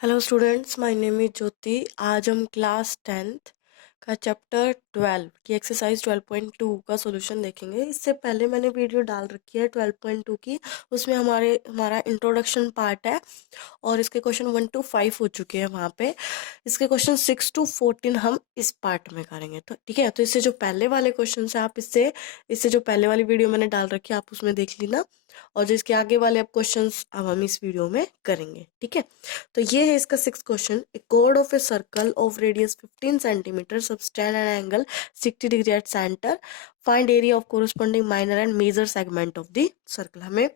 Hello students, my name is Jyoti. आज हम class 10th का चैप्टर 12 की एक्सरसाइज 12.2 का सॉल्यूशन देखेंगे। इससे पहले मैंने वीडियो डाल रखी है 12.2 की, उसमें हमारा इंट्रोडक्शन पार्ट है और इसके क्वेश्चन 1 to 5 हो चुके हैं वहाँ पे। इसके क्वेश्चन 6 to 14 हम इस पार्ट में करेंगे, तो ठीक है। तो इससे जो पहले वाले क्वेश्चन है, आप इससे जो पहले वाली वीडियो मैंने डाल रखी है आप उसमें देख लेना, और जो इसके आगे वाले अब क्वेश्चंस अब हम इस वीडियो में करेंगे, ठीक है। तो ये है इसका 6th question. A chord of a circle of radius 15 centimetre subtend an angle 60 degree at centre, find area of corresponding minor and major segment of the circle. हमें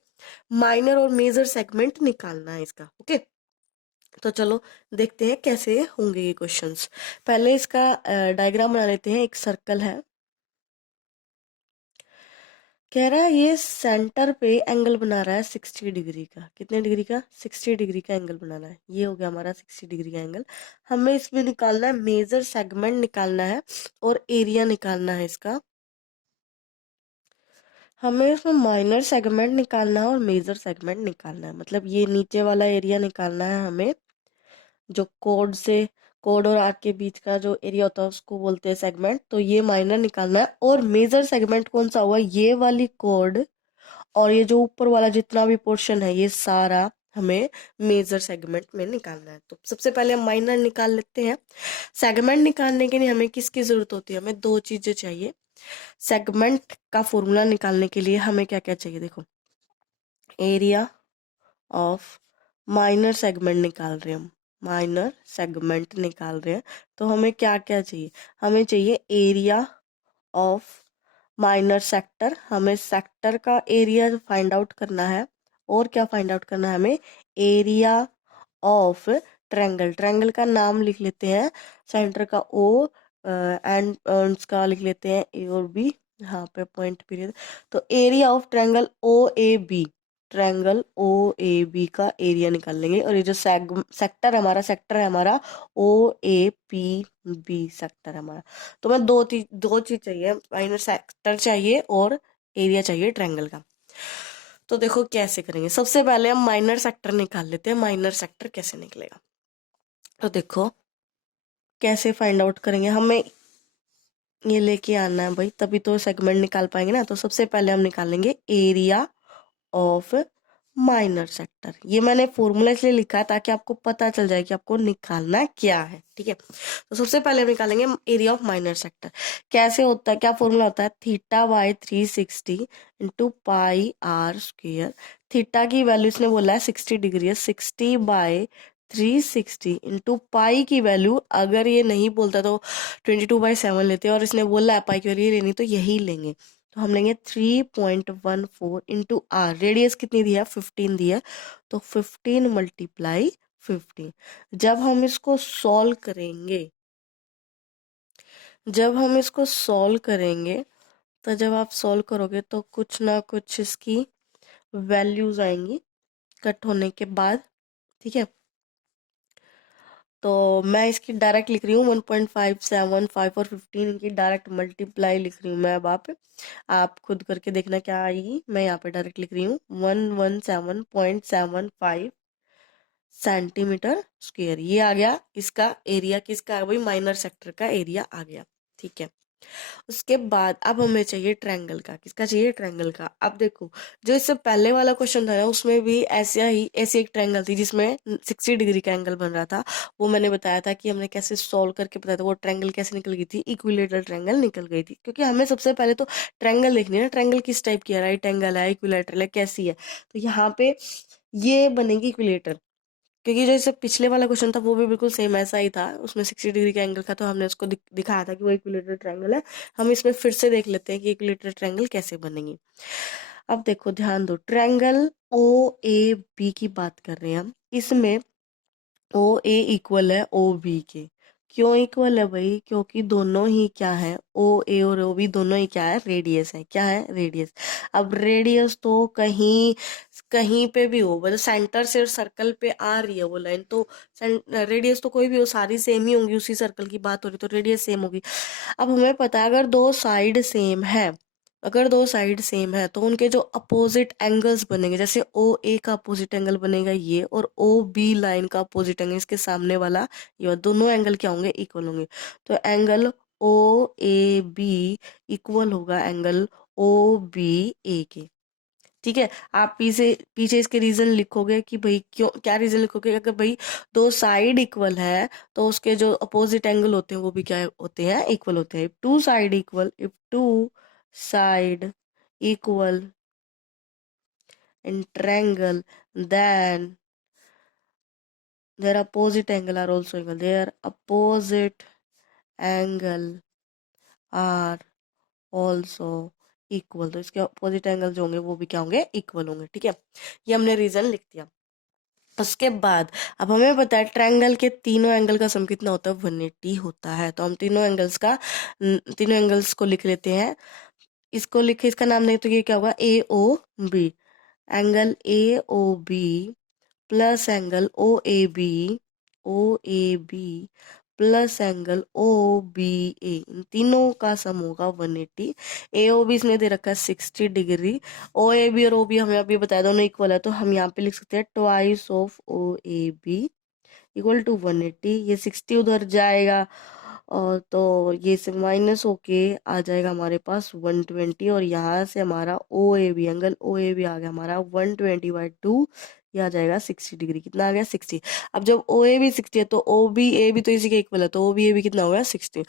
माइनर और मेजर सेगमेंट निकालना है इसका, ओके। तो चलो देखते हैं कैसे होंगे ये क्वेश्चंस। पहले इसका डायग्राम बना लेते हैं। एक सर्कल है, कह रहा है ये सेंटर पे एंगल बना रहा है 60 डिग्री का। कितने डिग्री का? 60 डिग्री का एंगल बनाना है। ये हो गया हमारा 60 डिग्री का एंगल। हमें इसमें निकालना है, मेजर सेगमेंट निकालना है और एरिया निकालना है इसका। हमें इसमें माइनर सेगमेंट निकालना है और मेजर सेगमेंट निकालना है, मतलब ये नीचे वाला एरिया निकालना है हमें। जो कोड और आर्क के बीच का जो एरिया होता है उसको बोलते हैं सेगमेंट। तो ये माइनर निकालना है। और मेजर सेगमेंट कौन सा हुआ? ये वाली कोड और ये जो ऊपर वाला जितना भी पोर्शन है, ये सारा हमें मेजर सेगमेंट में निकालना है। तो सबसे पहले हम माइनर निकाल लेते हैं। सेगमेंट निकालने के लिए हमें किसकी जरूरत होती है? हमें दो चीजें चाहिए। सेगमेंट का फॉर्मूला निकालने के लिए हमें क्या क्या चाहिए? देखो, एरिया ऑफ माइनर सेगमेंट निकाल रहे हैं हम, माइनर सेगमेंट निकाल रहे हैं। तो हमें क्या क्या चाहिए? हमें चाहिए एरिया ऑफ माइनर सेक्टर। हमें सेक्टर का एरिया फाइंड आउट करना है। और क्या फाइंड आउट करना है हमें? Area of triangle. ट्रायंगल का नाम लिख लेते हैं, सेंटर का ओ एंड उसका लिख लेते हैं ए और बी, यहाँ पे पॉइंट पीरियड। तो area of triangle O A B, triangle O A B का एरिया निकाल लेंगे। और ये जो सेक्टर है हमारा O A P B sector है हमारा। तो मैं दो चीज चाहिए, माइनर सेक्टर चाहिए और एरिया चाहिए ट्रायंगल का। तो देखो कैसे करेंगे। सबसे पहले हम माइनर सेक्टर निकाल लेते हैं। माइनर सेक्टर कैसे निकलेगा? तो देखो कैसे फाइंड आउट करेंगे। हमें ये लेके आना है भाई, तभी तो सेगमेंट निकाल पाएंगे ना। तो सबसे पहले हम निकालेंगे एरिया ऑफ माइनर सेक्टर। ये मैंने फॉर्मूला इसलिए लिखा है ताकि आपको पता चल जाए कि आपको निकालना क्या है, ठीक है। तो सबसे पहले हम निकालेंगे एरिया ऑफ माइनर सेक्टर। कैसे होता है, क्या फॉर्मूला होता है? Theta by 360 into pi r square. Theta की वैल्यू इसने बोला है 60 डिग्री है, 60 बाई 360 इंटू पाई की वैल्यू, अगर ये नहीं बोलता तो 22/7 लेते हैं, और इसने बोला है पाई की वैल्यू लेनी तो यही लेंगे। तो हम लेंगे 3.14 इंटू आर। रेडियस कितनी दी है? 15 दी है। तो 15 मल्टीप्लाई 15। जब हम इसको सॉल्व करेंगे तो जब आप सॉल्व करोगे तो कुछ ना कुछ इसकी वैल्यूज आएंगी कट होने के बाद, ठीक है। तो मैं इसकी डायरेक्ट लिख रही हूँ 1.575 और 15 की डायरेक्ट मल्टीप्लाई लिख रही हूँ मैं। अब आप खुद करके देखना क्या आएगी। मैं यहाँ पे डायरेक्ट लिख रही हूँ 117.75 सेंटीमीटर स्क्वायर। ये आ गया इसका एरिया। किसका आ गया भाई? माइनर सेक्टर का एरिया आ गया, ठीक है। उसके बाद अब हमें चाहिए ट्रायंगल का। किसका चाहिए? ट्रायंगल का। अब देखो, जो इससे पहले वाला क्वेश्चन था ना, उसमें भी ऐसी एक ट्रायंगल थी जिसमें 60 डिग्री का एंगल बन रहा था। वो मैंने बताया था कि हमने कैसे सॉल्व करके बताया था। वो ट्रायंगल कैसे निकल गई थी? इक्विलेटरल ट्रायंगल निकल गई थी। क्योंकि हमें सबसे पहले तो ट्रायंगल देखनी है ना, ट्रायंगल किस टाइप की है, राइट एंगल है, इक्विलेटरल है, कैसी है। तो यहाँ पे ये बनेगी इक्विलेटर। क्योंकि जो इससे पिछले वाला क्वेश्चन था वो भी बिल्कुल सेम ऐसा ही था, उसमें 60 डिग्री का एंगल था, तो हमने उसको दिखाया था कि वो इक्विलेटरल ट्रायंगल है। हम इसमें फिर से देख लेते हैं कि इक्विलेटरल ट्रायंगल कैसे बनेंगे। अब देखो ध्यान दो, ट्रायंगल ओ ए बी की बात कर रहे हैं हम। इसमें ओ ए इक्वल है ओ बी के। क्यों इक्वल है भाई? क्योंकि दोनों ही क्या है? ओ ए और ओ बी दोनों ही क्या है? रेडियस है। क्या है? रेडियस। अब रेडियस तो कहीं कहीं पे भी हो, मतलब सेंटर से सर्कल पे आ रही है वो लाइन, तो रेडियस तो कोई भी हो, सारी सेम ही होंगी। उसी सर्कल की बात हो रही तो रेडियस सेम होगी। अब हमें पता है अगर दो साइड सेम है अगर दो साइड सेम है तो उनके जो अपोजिट एंगल्स बनेंगे, जैसे ओ ए का अपोजिट एंगल बनेगा ये, और ओ बी लाइन का अपोजिट एंगल इसके सामने वाला ये, दोनों एंगल क्या होंगे, इक्वल होंगे। तो angle O A B equal होगा एंगल ओ बी ए के। ठीक है, आप पीछे पीछे इसके रीजन लिखोगे कि भाई क्यों, क्या रीजन लिखोगे, अगर भाई दो साइड इक्वल है तो उसके जो अपोजिट एंगल होते हैं वो भी क्या होते हैं, इक्वल होते हैं। If two side equal in triangle, then their opposite angle are also equal. Their opposite angle are also equal. तो इसके अपोजिट एंगल जो होंगे वो भी क्या होंगे, इक्वल होंगे। ठीक है, ये हमने रीजन लिख दिया। उसके बाद अब हमें पता है ट्रायंगल के तीनों एंगल का सम कितना होता है, 180 होता है। तो हम तीनों एंगल्स को लिख लेते हैं। इसको लिखे, इसका नाम नहीं तो ये क्या होगा, A O B. Angle A O B plus angle O A B plus angle O B A, इन तीनों का सम होगा 180। ए ओ बी इसने दे रखा है 60 डिग्री, ओ ए बी और ओ बी हमें अभी बताया दोनों इक्वल है, तो हम यहाँ पे लिख सकते हैं twice of O A B equal to 180। ये 60 उधर जाएगा और तो ये से माइनस होके आ जाएगा हमारे पास 120, और यहाँ से हमारा O A B angle O A B आ गया हमारा 120/2, ये आ जाएगा 60 डिग्री। कितना आ गया, 60। अब जब ओ ए बी 60 है तो ओ बी ए बी तो इसी के इक्वल है, तो ओ बी ए बी कितना हो गया, 60।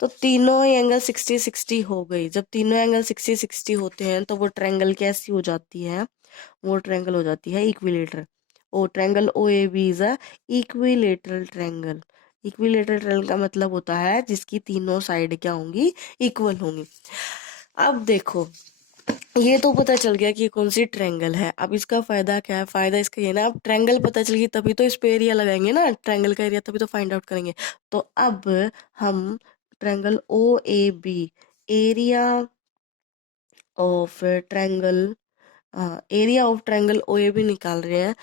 तो तीनों एंगल 60-60 हो गई। जब तीनों एंगल 60-60 होते हैं तो वो ट्रायंगल कैसी हो जाती है, वो ट्रायंगल हो जाती है equilateral. O triangle O A B is a equilateral triangle. Equilateral triangle का मतलब होता है जिसकी तीनों साइड क्या होंगी, इक्वल होंगी। अब देखो, ये तो पता चल गया कि ये कौन सी ट्रायंगल है। अब इसका फायदा क्या है, फायदा इसका ये ना, अब ट्रायंगल पता चल गई तभी तो इस पे एरिया लगाएंगे ना, ट्रायंगल का एरिया तभी तो फाइंड आउट करेंगे। तो अब हम triangle O A B, area of triangle area of triangle O A B निकाल रहे हैं।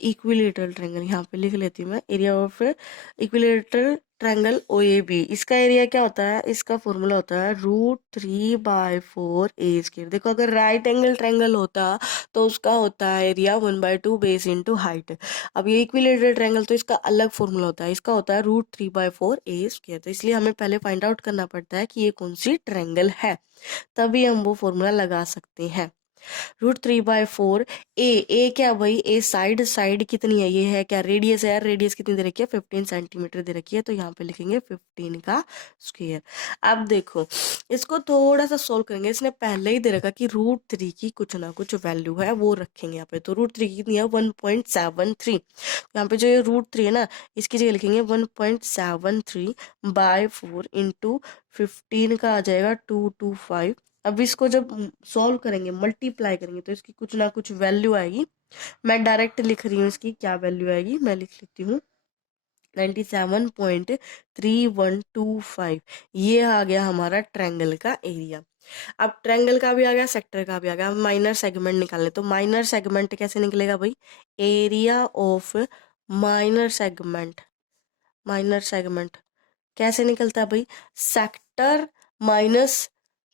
इक्विलेटरल ट्रायंगल यहाँ पे लिख लेती हूँ मैं, area of equilateral triangle O A B. इसका एरिया क्या होता है, इसका फॉर्मूला होता है √3/4 a²। देखो, अगर राइट एंगल ट्रायंगल होता तो उसका होता है एरिया 1/2 बेस इंटू हाइट। अब ये इक्विलेटरल ट्रायंगल तो इसका अलग फॉर्मूला होता है, इसका होता है √3/4 a²। तो इसलिए हमें पहले फाइंड आउट करना पड़ता है कि ये कौन सी ट्रायंगल है, तभी हम वो फॉर्मूला लगा सकते हैं। √3/4 ए क्या भाई, ए साइड कितनी है, ये है क्या, रेडियस है यार, रेडियस कितनी दे रखी है, 15 सेंटीमीटर दे रखी है, तो यहाँ पे लिखेंगे 15 का स्क्वायर। अब देखो, इसको थोड़ा सा सोल्व करेंगे। इसने पहले ही दे रखा कि √3 की कुछ ना कुछ वैल्यू है, वो रखेंगे यहाँ पे। तो √3 की कितनी है, 1.73। यहाँ पे जो ये √3 है ना, इसकी जगह लिखेंगे 1.73/4 इंटू 15 का आ जाएगा 225। अब इसको जब सॉल्व करेंगे, मल्टीप्लाई करेंगे, तो इसकी कुछ ना कुछ वैल्यू आएगी। मैं डायरेक्ट लिख रही हूँ, इसकी क्या वैल्यू आएगी, मैं लिख लेती हूँ 97.3125। ये आ गया हमारा ट्रायंगल का एरिया। अब ट्रायंगल का भी आ गया, सेक्टर का भी आ गया। माइनर सेगमेंट निकालने, तो माइनर सेगमेंट कैसे निकलेगा भाई, area of minor segment. Minor segment कैसे निकलता है भाई, सेक्टर माइनस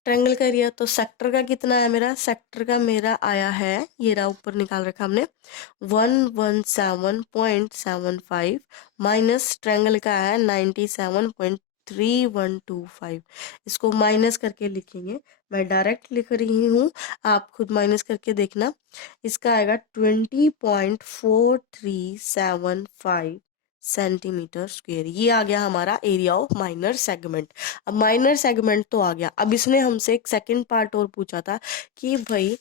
ट्रायंगल का एरिया। तो सेक्टर का कितना है मेरा, सेक्टर का मेरा आया है, ये रहा ऊपर निकाल रखा हमने 117.75 माइनस ट्रायंगल का है 97.3125। इसको माइनस करके लिखेंगे, मैं डायरेक्ट लिख रही हूँ, आप खुद माइनस करके देखना। इसका आएगा 20.4375 सेंटीमीटर स्क्वायर। ये आ गया हमारा एरिया ऑफ माइनर सेगमेंट। अब माइनर सेगमेंट तो आ गया, अब इसने हमसे एक सेकंड पार्ट और पूछा था कि भाई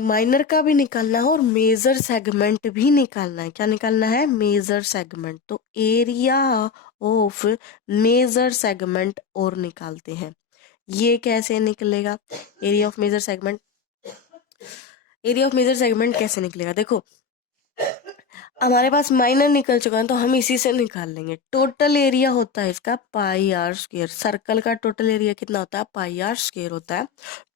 माइनर का भी निकालना है और मेजर सेगमेंट भी निकालना है। क्या निकालना है, मेजर सेगमेंट। तो एरिया ऑफ मेजर सेगमेंट और निकालते हैं। ये कैसे निकलेगा, area of major segment, area of major segment कैसे निकलेगा, देखो हमारे पास माइनर निकल चुका है तो हम इसी से निकाल लेंगे। टोटल एरिया होता है इसका πr²। सर्कल का टोटल एरिया कितना होता है, πr² होता है।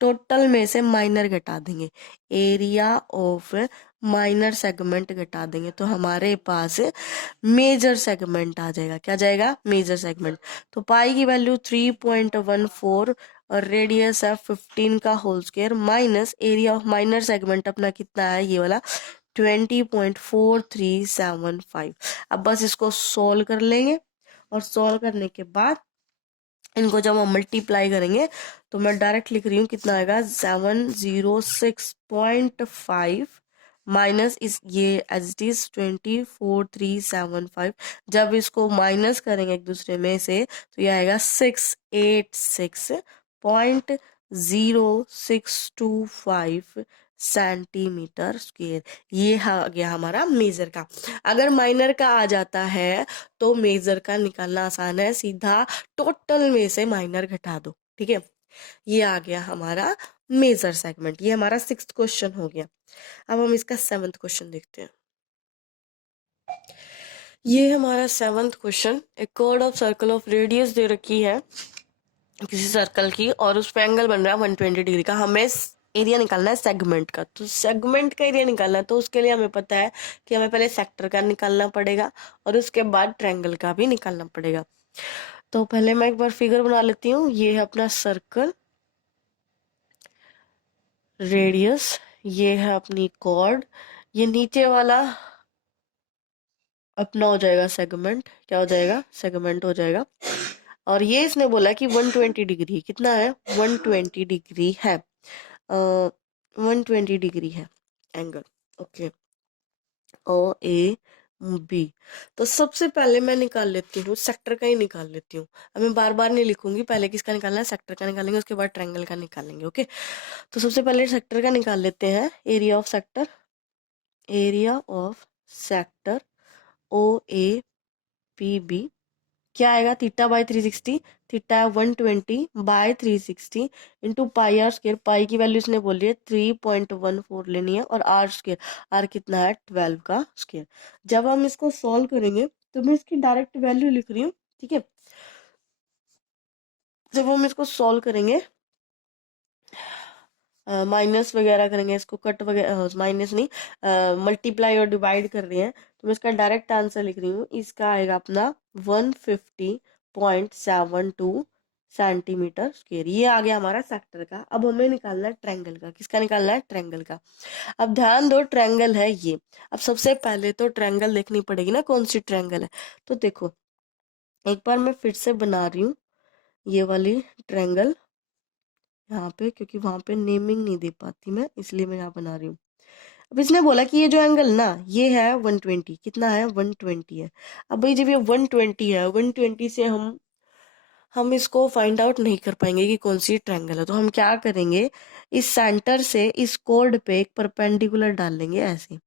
टोटल में से माइनर घटा देंगे, एरिया ऑफ माइनर सेगमेंट घटा देंगे, तो हमारे पास मेजर सेगमेंट आ जाएगा। क्या जाएगा, मेजर सेगमेंट। तो पाई की वैल्यू 3.14 और रेडियस है 15 का whole square minus area of minor segment अपना कितना है ये वाला 20.4375। अब बस इसको सॉल्व कर लेंगे और सॉल्व करने के बाद इनको जब हम मल्टीप्लाई करेंगे तो मैं डायरेक्ट लिख रही हूँ कितना आएगा 706.5 माइनस इस ये एज इट इज 24,375। जब इसको माइनस करेंगे एक दूसरे में से तो ये आएगा 686.0625 सेंटीमीटर स्क्वेयर। ये आ गया हमारा मेजर का। अगर माइनर का आ जाता है तो मेजर का निकालना आसान है, सीधा टोटल में से माइनर घटा दो। ठीक है, ये आ गया हमारा मेजर सेगमेंट। ये हमारा 6th क्वेश्चन हो गया। अब हम इसका 7th क्वेश्चन देखते हैं। ये हमारा 7th क्वेश्चन, एक chord of circle of radius दे रखी है किसी सर्कल की और उस पे एंगल बन रहा है 120 डिग्री का। हमें एरिया निकालना है सेगमेंट का। तो सेगमेंट का एरिया निकालना है तो उसके लिए हमें पता है कि हमें पहले सेक्टर का निकालना पड़ेगा और उसके बाद ट्रायंगल का भी निकालना पड़ेगा। तो पहले मैं एक बार फिगर बना लेती हूँ। ये है अपना सर्कल, रेडियस, ये है अपनी कॉर्ड, ये नीचे वाला अपना हो जाएगा सेगमेंट। क्या हो जाएगा? सेगमेंट हो जाएगा। और ये इसने बोला कि 120 डिग्री, कितना है? 120 डिग्री है, 120 डिग्री है angle. Okay, O A B. तो सबसे पहले मैं निकाल लेती हूँ सेक्टर का ही निकाल लेती हूँ। अब मैं बार बार नहीं लिखूंगी, पहले किसका निकालना है? सेक्टर का निकालेंगे, उसके बाद ट्रायंगल का निकालेंगे। ओके, तो सबसे पहले सेक्टर का निकाल लेते हैं। Area of sector, area of sector O A P B क्या आएगा? थीटा बाई 360, थीटा है 120 by 360 into pi r square. Pi की वैल्यू इसने बोली है 3.14 लेनी है और आर स्क्र, आर कितना है? 12 का स्क्र। जब हम इसको सॉल्व करेंगे तो मैं इसकी डायरेक्ट वैल्यू लिख रही हूँ। ठीक है, जब हम इसको सॉल्व करेंगे माइनस वगैरह करेंगे, इसको कट वगैरह, माइनस नहीं, मल्टीप्लाई और डिवाइड कर रहे हैं, तो मैं इसका डायरेक्ट आंसर लिख रही हूँ। इसका आएगा अपना 150.72 सेंटीमीटर स्क्वायर। ये आ गया हमारा सेक्टर का। अब हमें निकालना है ट्रायंगल का। किसका निकालना है? ट्रायंगल का। अब ध्यान दो, ट्रायंगल है ये। अब सबसे पहले तो ट्रायंगल देखनी पड़ेगी ना, कौन सी ट्रायंगल है। तो देखो एक बार मैं फिर से बना रही हूँ ये वाली ट्रायंगल यहाँ पे, क्योंकि वहां पे नेमिंग नहीं दे पाती मैं, इसलिए मैं यहाँ बना रही हूँ। अब इसने बोला कि ये जो एंगल ना ये है 120, कितना है? 120 है। अब भाई जब ये 120 है, 120 से हम इसको फाइंड आउट नहीं कर पाएंगे कि कौन सी ट्रायंगल है। तो हम क्या करेंगे, इस सेंटर से इस कोड पे एक परपेंडिकुलर डाल लेंगे ऐसे।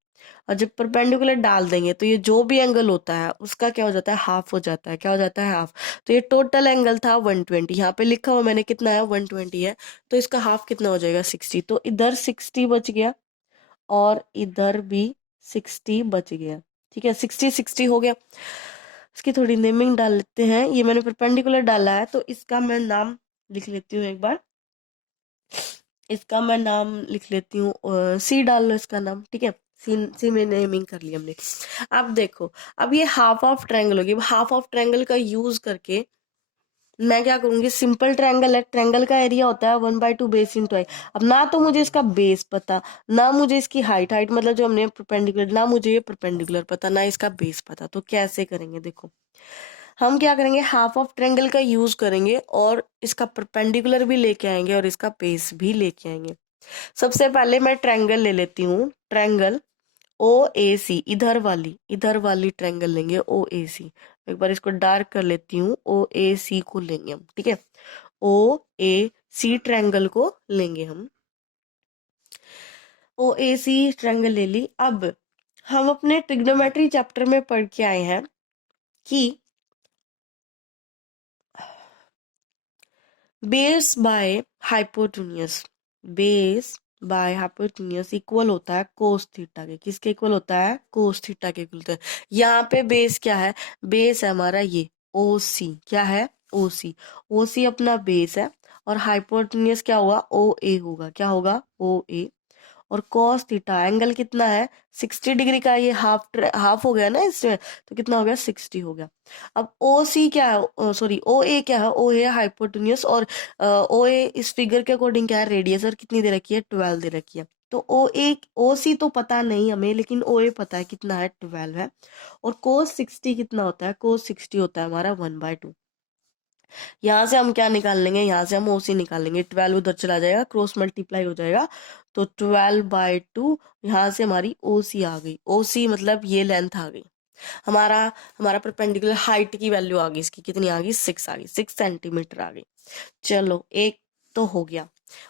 और जब परपेंडिकुलर डाल देंगे तो ये जो भी एंगल होता है उसका क्या हो जाता है? हाफ हो जाता है। क्या हो जाता है? हाफ। तो ये टोटल एंगल था 120, यहाँ पे लिखा हुआ मैंने कितना है? 120 है। तो इसका हाफ कितना हो जाएगा? 60। तो इधर 60 बच गया और इधर भी 60 बच गया। ठीक है, 60 60 हो गया। इसकी थोड़ी नेमिंग डाल लेते हैं। ये मैंने परपेंडिकुलर डाला है तो इसका मैं नाम लिख लेती हूँ एक बार। इसका मैं नाम लिख लेती हूँ, सी डाल लो इसका नाम। ठीक है, सी में नेमिंग कर ली हमने। अब देखो, अब ये हाफ ऑफ ट्रायंगल होगी। हाफ ऑफ ट्रायंगल का यूज करके मैं क्या करूंगी, सिंपल ट्रायंगल है, ट्रायंगल का एरिया होता है 1/2 बेस इंटू आई। अब ना तो मुझे इसका बेस पता, ना मुझे इसकी हाइट, हाइट मतलब जो हमने परपेंडिकुलर, ना मुझे ये परपेंडिकुलर पता, ना इसका बेस पता। तो कैसे करेंगे? देखो हम क्या करेंगे, हाफ ऑफ ट्रायंगल का यूज करेंगे और इसका परपेंडिकुलर भी लेके आएंगे और इसका बेस भी लेके आएंगे। सबसे पहले मैं ट्रायंगल ले लेती हूँ, ट्रायंगल ओ ए सी, इधर वाली ट्रायंगल लेंगे ओ ए सी। एक बार इसको डार्क कर लेती हूँ, ओ ए सी को लेंगे हम। ठीक है, ओ ए सी ट्रायंगल को लेंगे हम। ओ ए सी ट्रायंगल ले ली। अब हम अपने ट्रिग्नोमेट्री चैप्टर में पढ़ के आए हैं कि base by hypotenuse, base by hypotenuse equal होता है कोस थीटा के। किसके इक्वल होता है? कोस थीटा के इक्वल होता है। यहाँ पे बेस क्या है? बेस है हमारा ये ओ सी। क्या है? ओ सी। ओ सी अपना बेस है और हाइपोटेन्यूज क्या होगा? ओ ए होगा। क्या होगा? ओ ए। और cos थीटा एंगल कितना है 60 डिग्री का, ये हाफ हो गया ना इसमें, तो कितना हो गया 60 हो गया। अब ओ सी क्या है, सॉरी ओ ए क्या है, ओ ए हाइपोटेन्यूस, और ओ ए इस फिगर के अकॉर्डिंग क्या है रेडियस, और कितनी दे रखी है 12 दे रखी है। तो ओ सी तो पता नहीं हमें, लेकिन ओ ए पता है कितना है 12 है। और कोस 60 कितना होता है, कोस 60 होता है हमारा 1/2। यहाँ से हम क्या निकाल लेंगे, यहाँ से हम ओसी निकाल लेंगे, 12 उधर चला जाएगा, क्रॉस मल्टीप्लाई हो जाएगा, तो 12/2। यहाँ से हमारी ओसी आ गई, ओसी मतलब ये लेंथ आ गई हमारा। हमारा परपेंडिकुलर हाइट की वैल्यू आ गई, इसकी कितनी आ गई 6 आ गई, 6 सेंटीमीटर आ गई। चलो एक तो हो गया,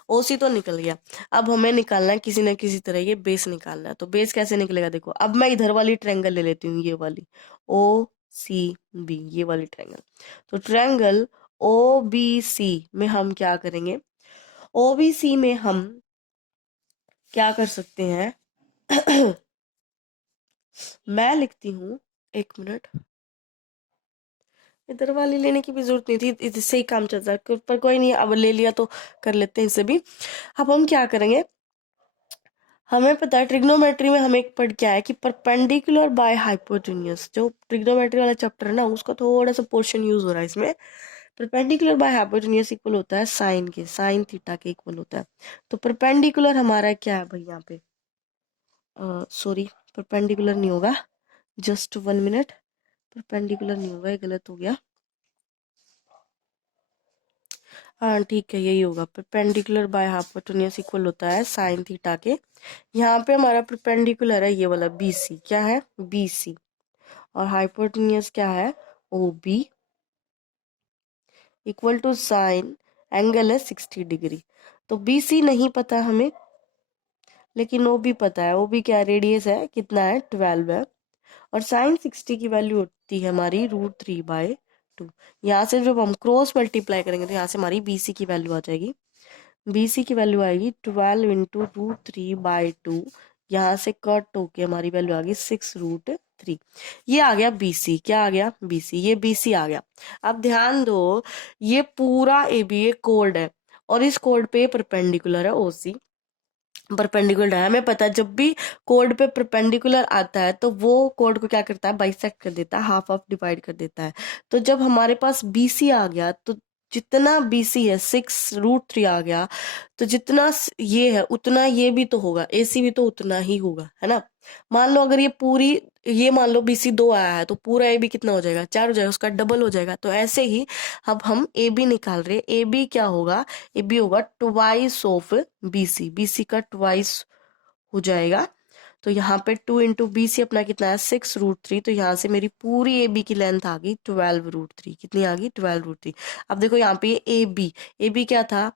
ओसी तो निकल गया। अब हमें निकालना है किसी न किसी तरह ये बेस निकालना है। तो बेस कैसे निकलेगा, देखो अब मैं इधर वाली ट्रायंगल ले लेती हूँ, ये वाली ओ सी बी, ये वाली ट्रायंगल। तो ट्रायंगल ओ बी सी में हम क्या करेंगे, ओ बी सी में हम क्या कर सकते हैं मैं लिखती हूँ, एक मिनट, इधर वाली लेने की भी जरूरत नहीं थी, इससे ही काम चलता है, पर कोई नहीं, अब ले लिया तो कर लेते हैं इसे भी। अब हम क्या करेंगे, हमें पता है ट्रिग्नोमेट्री में हमें एक पढ़ क्या है कि परपेंडिकुलर बाय हाइपोटेन्यूस, जो ट्रिग्नोमेट्री वाला चैप्टर है ना, उसका थोड़ा सा पोर्शन यूज हो रहा है इसमें। परपेंडिकुलर बाय हाइपोटेन्यूस इक्वल होता है साइन के, साइन थीटा के इक्वल होता है। तो परपेंडिकुलर हमारा क्या है भाई यहाँ पे, सॉरी परपेंडिकुलर नहीं होगा, जस्ट 1 मिनट, परपेंडिकुलर नहीं होगा, ये गलत हो गया। हाँ ठीक है, यही होगा, परपेंडिकुलर बाय हाइपोटेन्यूस इक्वल होता है साइन थीटा के। यहाँ पे हमारा परपेंडिकुलर है ये वाला BC, क्या है BC, और हाइपोटेन्यूस क्या है OB, equal to sine angle है 60 डिग्री। तो BC नहीं पता हमें, लेकिन OB पता है, OB क्या रेडियस है, कितना है 12 है, और साइन 60 की वैल्यू होती है हमारी √3/2। यहाँ से जब हम क्रॉस मल्टीप्लाई करेंगे तो यहाँ से हमारी BC की वैल्यू आ जाएगी, BC की वैल्यू आएगी 12 इंटू √3/2, यहाँ से कट होके हमारी वैल्यू आ गई 6√3। ये आ गया BC, क्या आ गया BC, ये BC आ गया। अब ध्यान दो, ये पूरा AB ये कोड है, और इस कोड पे परपेंडिकुलर है OC, परपेंडिकुलर है। हमें पता है जब भी कोड पे परपेंडिकुलर आता है तो वो कोड को क्या करता है, बाइसेक्ट कर देता है, हाफ हाफ डिवाइड कर देता है। तो जब हमारे पास BC आ गया, तो जितना BC है 6√3 आ गया, तो जितना ये है उतना ये भी तो होगा, AC भी तो उतना ही होगा, है ना। मान लो अगर ये पूरी, ये मान लो BC 2 आया है, तो पूरा AB कितना हो जाएगा 4 हो जाएगा, उसका डबल हो जाएगा। तो ऐसे ही अब हम AB निकाल रहे हैं, AB क्या होगा, AB होगा ट्वाइस ऑफ BC, BC का ट्वाइस हो जाएगा। तो यहाँ पे 2 इंटू BC अपना कितना है 6√3, तो यहाँ से मेरी पूरी AB की लेंथ आ गई 12√3, कितनी आ गई 12√3। अब देखो यहाँ पे ये AB क्या था,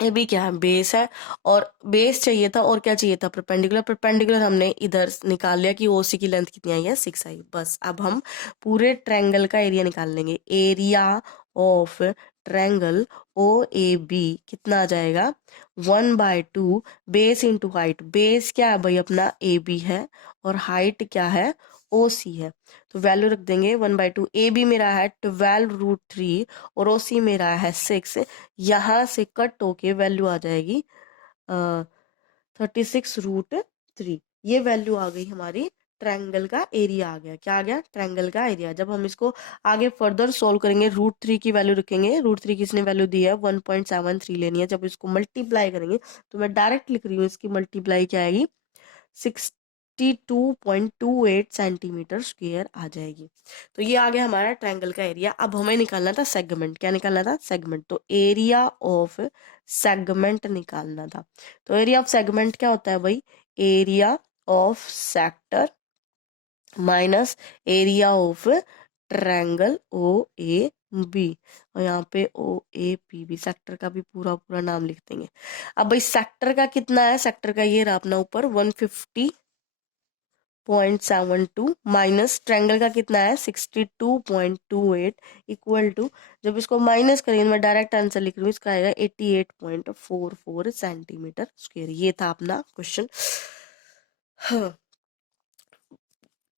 AB क्या है बेस है, और बेस चाहिए था, और क्या चाहिए था परपेंडिकुलर, परपेंडिकुलर हमने इधर निकाल लिया कि OC की लेंथ कितनी आई है 6 आई। बस अब हम पूरे ट्रायंगल का एरिया निकाल लेंगे, एरिया ऑफ ट्रायंगल OAB कितना आ जाएगा 1/2 बेस इंटू हाइट। बेस क्या है भाई अपना AB है, और हाइट क्या है OC है, तो वैल्यू रख देंगे 1/2। AB मेरा है 12√3 और OC मेरा है 6, यहाँ से कट होके वैल्यू आ जाएगी 36√3। ये वैल्यू आ गई हमारी, ट्रायंगल का एरिया आ गया, क्या आ गया ट्रायंगल का एरिया। जब हम इसको आगे फर्दर सोल्व करेंगे, √3 की वैल्यू रखेंगे, √3 किसने वैल्यू दी है 1.73 लेनी है। जब इसको मल्टीप्लाई करेंगे, तो मैं डायरेक्ट लिख रही हूँ, इसकी मल्टीप्लाई क्या आएगी 62.28 सेंटीमीटर स्क्वायर आ जाएगी। तो ये आ गया हमारा ट्रायंगल का एरिया। अब हमें निकालना था सेगमेंट, क्या निकालना था सेगमेंट, तो एरिया ऑफ सेगमेंट निकालना था। तो एरिया ऑफ सेगमेंट क्या होता है भाई, area of sector minus area of triangle OAB, और यहाँ पे OAPB, सेक्टर का भी पूरा पूरा नाम लिख देंगे। अब भाई सेक्टर का कितना है, सेक्टर का ये रहा अपना ऊपर 150.72 माइनस ट्रायंगल का कितना है 62.28 इक्वल टू, जब इसको माइनस करेंगे, मैं डायरेक्ट आंसर लिख रही हूँ, इसका आएगा 88.44 सेंटीमीटर स्क्वायर। ये था अपना क्वेश्चन। हाँ,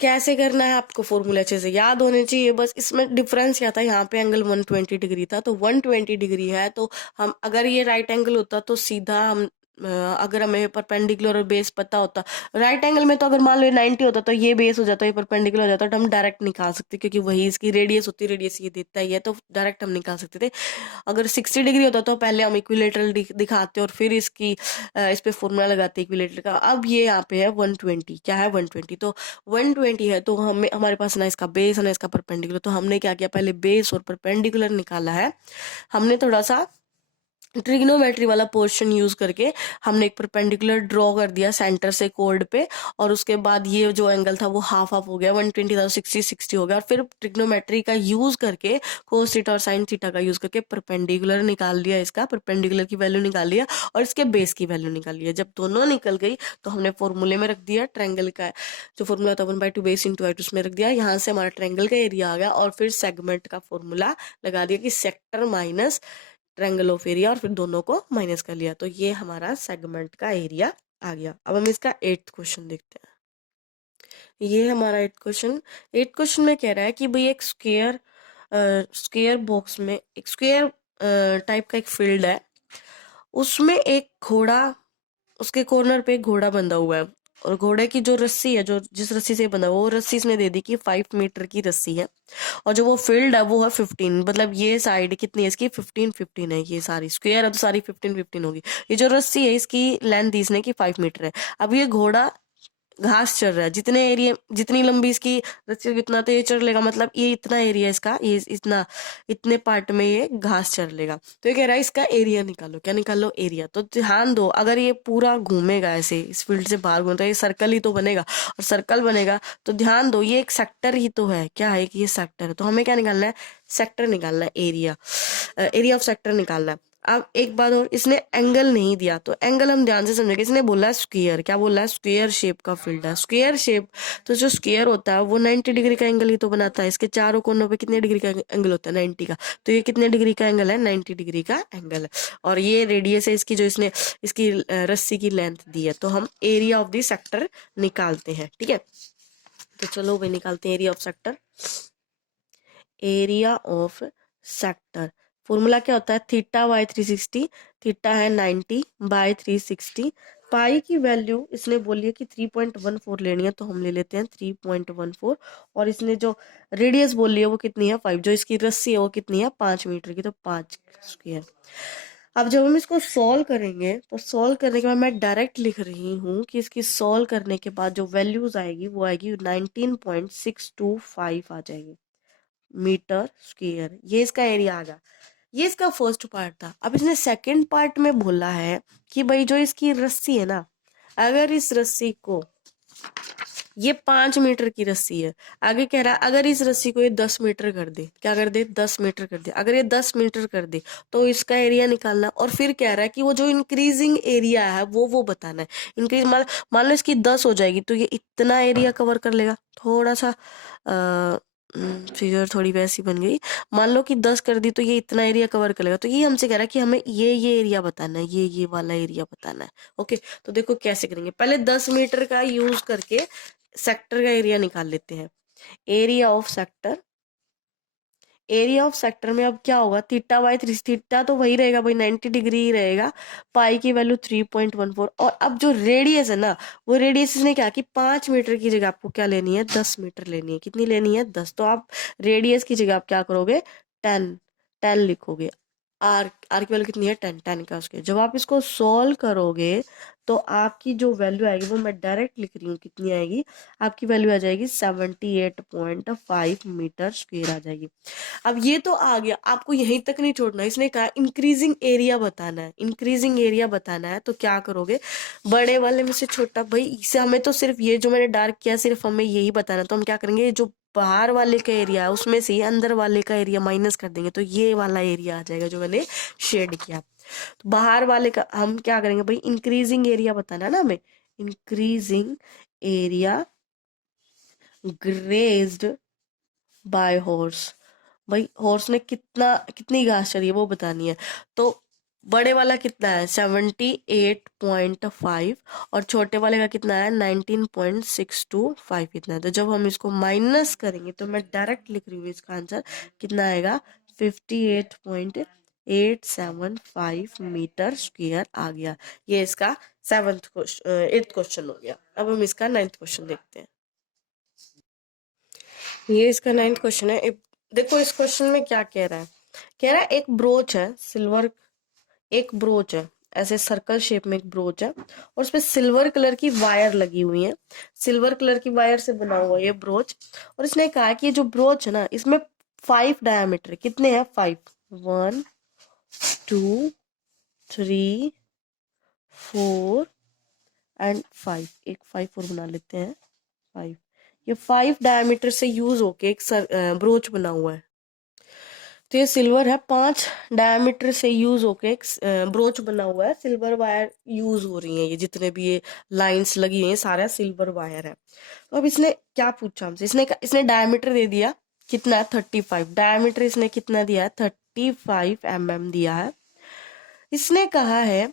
कैसे करना है आपको फॉर्मूला अच्छे से याद होने चाहिए। बस इसमें डिफरेंस क्या था, यहाँ पे एंगल 120 डिग्री था, तो 120 डिग्री है, तो हम अगर ये राइट एंगल होता तो सीधा हम अगर हमें परपेंडिकुलर और बेस पता होता, राइट एंगल में तो अगर मान लो 90 होता तो ये बेस हो जाता, ये परपेंडिकुलर हो जाता, तो हम डायरेक्ट निकाल सकते, क्योंकि वही इसकी रेडियस होती, रेडियस ये देता ही है, तो डायरेक्ट हम निकाल सकते थे। अगर 60 डिग्री होता तो पहले हम इक्विलेटरल दिखाते और फिर इसकी इस पे फॉर्मूला लगाते इक्विलेटरल का। अब ये यहाँ पे है 120, क्या है 120, तो 120 है, तो हमें हमारे पास ना इसका बेस है ना इसका परपेंडिकुलर, तो हमने क्या किया, पहले बेस और परपेंडिकुलर निकाला है। हमने थोड़ा सा ट्रिग्नोमेट्री वाला पोर्शन यूज करके हमने एक परपेंडिकुलर ड्रॉ कर दिया सेंटर से कोड पे, और उसके बाद ये जो एंगल था वो हाफ हाफ हो गया, 120 था 60 60 हो गया, और फिर ट्रिग्नोमेट्री का यूज करके कोस थीटा और साइन थीटा का यूज करके परपेंडिकुलर निकाल लिया, इसका परपेंडिकुलर की वैल्यू निकाल लिया और इसके बेस की वैल्यू निकाल लिया। जब दोनों निकल गई तो हमने फॉर्मूले में रख दिया ट्रायंगल का जो फॉर्मूला था 1/2 बेस इंटू हाइट, उसमें रख दिया, यहाँ से हमारा ट्रायंगल का एरिया आ गया, और फिर सेगमेंट का फॉर्मूला लगा दिया कि sector minus triangle of area, और फिर दोनों को माइनस कर लिया, तो ये हमारा सेगमेंट का एरिया आ गया। अब हम इसका 8th क्वेश्चन देखते हैं। ये हमारा 8th क्वेश्चन में कह रहा है कि भाई एक स्क्वायर बॉक्स में एक स्क्वायर टाइप का एक फील्ड है, उसमें एक घोड़ा, उसके कॉर्नर पे एक घोड़ा बंधा हुआ है, और घोड़े की जो रस्सी है, जो जिस रस्सी से बंधा हुआ, वो रस्सी इसने दे दी कि 5 मीटर की रस्सी है, और जो वो फील्ड है वो है 15, मतलब ये साइड कितनी है इसकी, 15 है, ये सारी स्क्वायर है तो सारी 15 होगी। ये जो रस्सी है इसकी लेंथ दी इसने की 5 मीटर है। अब ये घोड़ा घास चर रहा है, जितने एरिया जितनी लंबी इसकी रस्सी होगी उतना तो ये चर लेगा, मतलब ये इतना एरिया इसका, ये इतना इतने पार्ट में ये घास चर लेगा। तो ये कह रहा है इसका एरिया निकालो, क्या निकालो, एरिया। तो ध्यान दो, अगर ये पूरा घूमेगा ऐसे इस फील्ड से बाहर घूमेगा तो ये सर्कल ही तो बनेगा, और सर्कल बनेगा तो ध्यान दो ये एक सेक्टर ही तो है, क्या है कि ये सेक्टर है, तो हमें क्या निकालना है, सेक्टर निकालना है, एरिया ऑफ सेक्टर निकालना है। अब एक बात और, इसने एंगल नहीं दिया, तो एंगल हम ध्यान से समझेंगे, इसने बोला है स्क्वायर, क्या बोला है, स्क्वायर शेप का फील्ड है, स्क्वायर शेप, तो जो स्क्वायर होता है वो 90 डिग्री का एंगल ही तो बनाता है, इसके चारों कोनों पे कितने डिग्री का एंगल होता है, 90 का, तो ये कितने डिग्री का एंगल है, 90 डिग्री का एंगल है, और ये रेडियस है इसकी, जो इसने इसकी रस्सी की लेंथ दी है, तो हम एरिया ऑफ द सेक्टर निकालते हैं, ठीक है। तो चलो भाई निकालते हैं area of sector. Area of sector formula क्या होता है, थीटा बाय 360, थीटा है 90 बाय 360, पाई की वैल्यू इसने बोली है कि 3.14 लेनी है, तो हम ले लेते हैं 3.14, और इसने जो रेडियस बोली है वो कितनी है 5, जो इसकी रस्सी है वो कितनी है 5 मीटर की, तो 5 स्क्वायर। अब जब हम इसको सॉल्व करेंगे तो सॉल्व करने के बाद मैं डायरेक्ट लिख रही हूँ कि इसकी सॉल्व करने के बाद जो वैल्यूज आएगी वो आएगी 19.625 आ जाएगी मीटर स्क्वायर, ये इसका एरिया आ गया। ये इसका फर्स्ट पार्ट था। अब इसने सेकंड पार्ट में बोला है कि भाई जो इसकी रस्सी है ना, अगर इस रस्सी को, ये 5 मीटर की रस्सी है, आगे कह रहा है अगर इस रस्सी को ये 10 मीटर कर दे, क्या कर दे 10 मीटर कर दे, अगर ये 10 मीटर कर दे तो इसका एरिया निकालना, और फिर कह रहा है कि वो जो इंक्रीजिंग एरिया है वो बताना है। इंक्रीज मान लो इसकी 10 हो जाएगी तो ये इतना एरिया कवर कर लेगा, थोड़ा सा फिगर थोड़ी वैसी बन गई, मान लो कि 10 कर दी तो ये इतना एरिया कवर कर लेगा, तो ये हमसे कह रहा है कि हमें ये एरिया बताना है, ये वाला एरिया बताना है। ओके, तो देखो कैसे करेंगे, पहले 10 मीटर का यूज करके सेक्टर का एरिया निकाल लेते हैं। Area of sector, area of sector में अब क्या होगा, थीटा बाई 3, थीटा तो वही रहेगा भाई 90 डिग्री ही रहेगा, पाई की वैल्यू 3.14, और अब जो रेडियस है ना, वो रेडियस इसने क्या कि 5 मीटर की जगह आपको क्या लेनी है 10 मीटर लेनी है, कितनी लेनी है 10, तो आप रेडियस की जगह आप क्या करोगे 10, 10 लिखोगे। आर की वैल्यू कितनी है 10, 10 का उसके, जब आप इसको सॉल्व करोगे तो आपकी जो वैल्यू आएगी वो मैं डायरेक्ट लिख रही हूँ, कितनी आएगी, आपकी वैल्यू आ जाएगी 78.5 मीटर स्क्वायर आ जाएगी। अब ये तो आ गया, आपको यहीं तक नहीं छोड़ना, इसने कहा इंक्रीजिंग एरिया बताना है, इंक्रीजिंग एरिया बताना है, तो क्या करोगे, बड़े वाले में से छोटा, भाई इसे हमें तो सिर्फ ये जो मैंने डार्क किया सिर्फ हमें यही बताना है, तो हम क्या करेंगे, जो बाहर वाले का एरिया है उसमें से अंदर वाले का एरिया माइनस कर देंगे, तो ये वाला एरिया आ जाएगा जो मैंने शेड किया। तो बाहर वाले का हम क्या करेंगे भाई, इंक्रीजिंग एरिया बताना है ना हमें, increasing area grazed bye horse, भाई हॉर्स ने कितनी घास चरी है वो बतानी है, तो बड़े वाला कितना है 78.5, और छोटे वाले का कितना है 19.625 कितना है, तो जब हम इसको माइनस करेंगे तो मैं डायरेक्ट लिख रही हूँ इसका आंसर कितना आएगा 58.625 875 मीटर स्क्वायर आ गया। ये इसका 8th क्वेश्चन हो गया। अब हम इसका 9th क्वेश्चन देखते हैं। ये इसका 9th क्वेश्चन है। देखो इस क्वेश्चन में क्या कह रहा है। कह रहा है एक ब्रोच है सिल्वर, एक ब्रोच है ऐसे सर्कल शेप में, एक ब्रोच है और उसपे सिल्वर कलर की वायर लगी हुई है। सिल्वर कलर की वायर से बना हुआ ये ब्रोच। और इसने कहा कि ये जो ब्रोच है ना, इसमें 5 डायमीटर कितने हैं, 5, 1 2 3 4 एंड 5, एक 5 और बना लेते हैं, 5। ये 5 डायमीटर से यूज होके एक ब्रोच बना हुआ है। तो ये सिल्वर है, 5 डायमीटर से यूज होके एक ब्रोच बना हुआ है। सिल्वर वायर यूज हो रही है, ये जितने भी ये लाइंस लगी हुई हैं सारा सिल्वर वायर है। तो अब इसने क्या पूछा हमसे, इसने डायमीटर दे दिया कितना है, 35 डायमीटर। इसने कितना दिया है, 35 mm दिया है। इसने कहा है